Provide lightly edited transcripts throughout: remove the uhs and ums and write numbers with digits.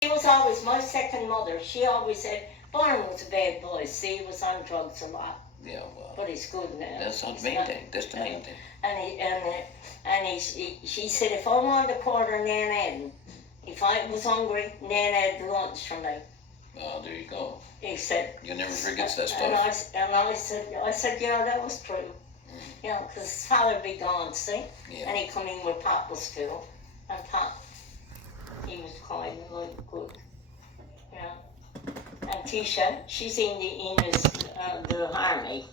He was always my second mother. She always said, Barn was a bad boy. See, he was on drugs a lot. Yeah, well. But he's good now. That's not the main thing. That's the main thing. She said, if I wanted a quarter, Nan had him. If I was hungry, Nan had lunch for me. Well, there you go. He said. You never forget that stuff. And I said, yeah, that was true. You know, because his father be gone, see? Yeah. And he come in where Pop was too. And Pop, he was kind of like good. Yeah. And Tisha, she's in the army.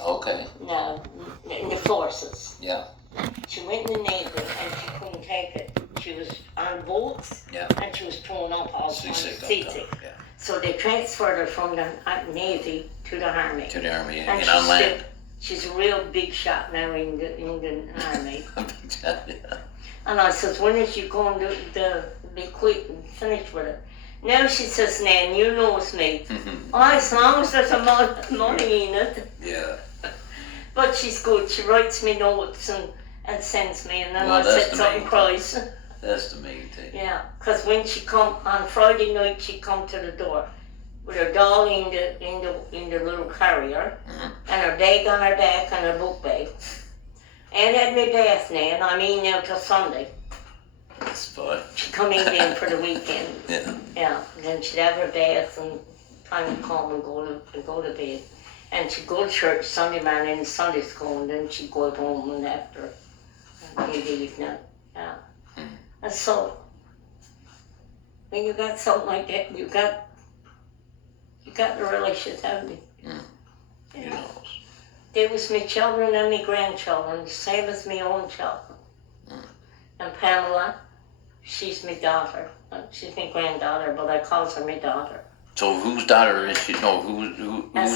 Okay. No, in the forces. Yeah. She went in the Navy and she couldn't take it. She was on boats. Yeah. And she was thrown up all the time. Seasick. Yeah. So they transferred her from the Navy to the Army. To the Army, and on land. She's a real big shot now in the Army. A big shot, yeah. And I says, when is you going to be quit and finish with it? Now she says, Nan, you know it's me. As long as there's money in it. Yeah. But she's good. She writes me notes and sends me, and then Well, I sit up and cries. That's the main thing. Yeah, because when she come on Friday night, she come to the door with her doll in the little carrier, and her bag on her back and her book bag. And had me bath now, and I mean now till Sunday. That's fun. She come in then for the weekend. Yeah. Yeah, then she'd have her bath and time to come and go to bed. And she'd go to church Sunday morning and Sunday school, and then she'd go home and after in the evening. Yeah. And so when you got something like that, you got the relations, haven't you? Yeah. You know. They was my children and my grandchildren, the same as my own children. And Pamela, she's my daughter. She's my granddaughter, but I call her my daughter. So whose daughter is she? No, who's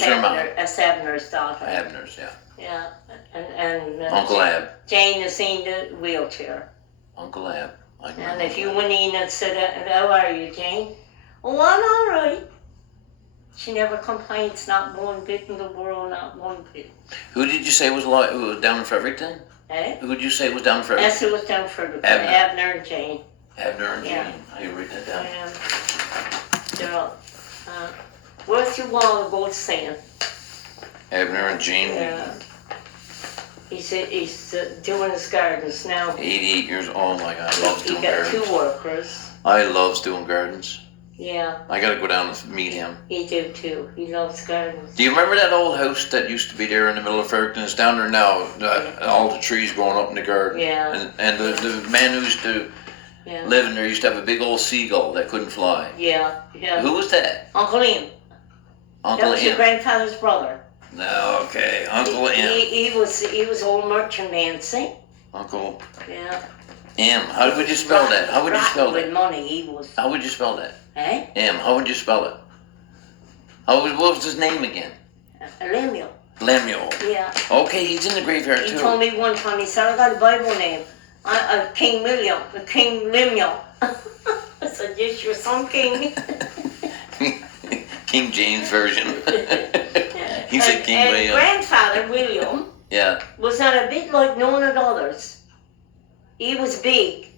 her mom? That's Abner's daughter. Abner's, yeah. Yeah, and Uncle Ab. Jane is in the wheelchair. Uncle Ab. And if you went in and said, how are you, Jane? Oh, I'm all right. She never complains, not one bit in the world, not one bit. Who did you say was down in Fredericton? Eh? Who did you say was down in Fredericton? That's who was down for Abner and Jane. Abner and Jane. I can write that down. They're all, worth your while to go singing. Abner and Jane. Yeah. He's doing his gardens now. 88 years old. My God, I love doing gardens. He got 2 workers. I loves doing gardens. Yeah. I gotta go down and meet him. He do too. He loves gardens. Do you remember that old house that used to be there in the middle of Fredericton? It's down there now. All the trees growing up in the garden. Yeah. And the man who used to live in there used to have a big old seagull that couldn't fly. Yeah. Yeah. Who was that? Uncle Ian. Uncle That was your grandfather's brother. No, okay. Uncle M. He was old merchant man, see? Uncle Yeah. M. How would you spell that? How would you spell that? With money, he was. How would you spell that? Eh? M. How would you spell it? What was his name again? Lemuel. Lemuel. Yeah. Okay, he's in the graveyard too. He told me one time, he said, I got a Bible name. King William, King Lemuel. I said, yes, you're some king. King James Version. He said King William. Grandfather, William, was not a bit like none of the others. He was big.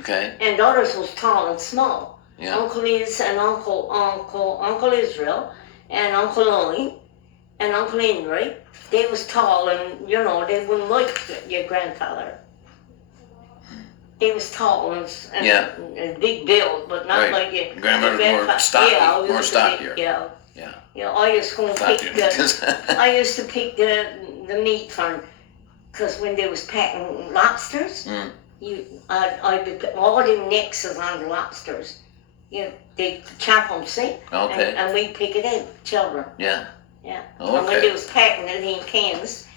Okay. And the others was tall and small. Yeah. Uncle Liz and Uncle Israel and Uncle Ollie and Uncle Henry, they was tall and, you know, they wouldn't like your grandfather. They was tall and big build, but not like your grandmother. More stocky, more stockier. Yeah. Yeah. You know, I used to go and pick the meat from, because when they was packing lobsters, I'd be all the necks is on the lobsters. They chop them, see? Okay. And we pick it out, children. Yeah. Yeah. Okay. And when they was packing it in cans,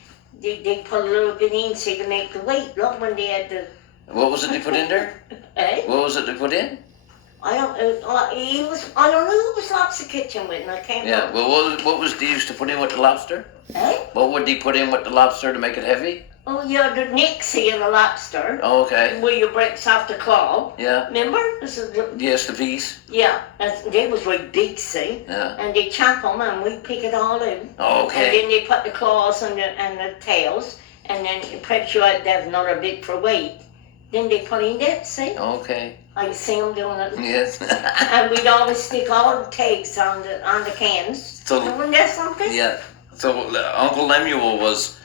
they put a little bit in so to make the weight. Look, when they had the... What was it they put in there? Eh? What was it they put in? I don't know who was lobster kitchen with, and I can't... Yeah, well, what was they used to put in with the lobster? Eh? What would they put in with the lobster to make it heavy? Oh, yeah, the neck see in the lobster. Oh, okay. Where you break off the claw. Yeah. Remember? Yes, the piece. Yeah, they was like big, see? Yeah. And they chop them and we pick it all in. Oh, okay. And then they put the claws and the tails, and then perhaps you had to have another bit for weight. Then they put in that, see? Okay. I see them doing it. Yes. And we'd always stick all the tags on the cans. So, Wasn't that something? yeah. So Uncle Lemuel was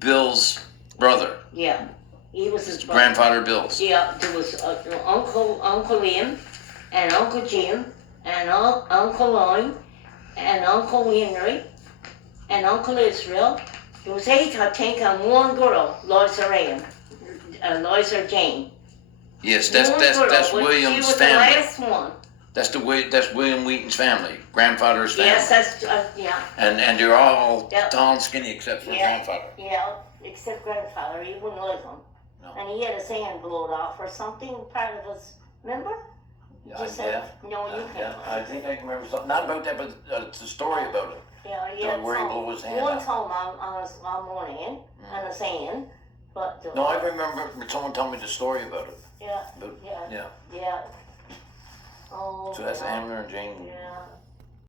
Bill's brother. Yeah. He was his brother. Grandfather Bill's. Yeah, there was Uncle Liam, and Uncle Jim, and Uncle Lloyd, and Uncle Henry, and Uncle Israel. There was 8, I think, and one girl, Loisa Jane. Yes, that's William's she was family. The last one. That's William Wheaton's family, grandfather's family. Yes, that's yeah. And they're all Yep. tall and skinny except for grandfather. Yeah, except grandfather, he wouldn't live him. No. And he had his hand blowed off or something, part of his, remember? Yeah, You said, no, you can't. yeah, I think I can remember something. Not about that, but it's a story about it. Yeah, he had Where he some. blew his hand One out. time on one hand, and his hand, but. No, I remember someone told me the story about it. Yeah, But, yeah, yeah. yeah. Oh. So that's God. Amner and Jane. Yeah.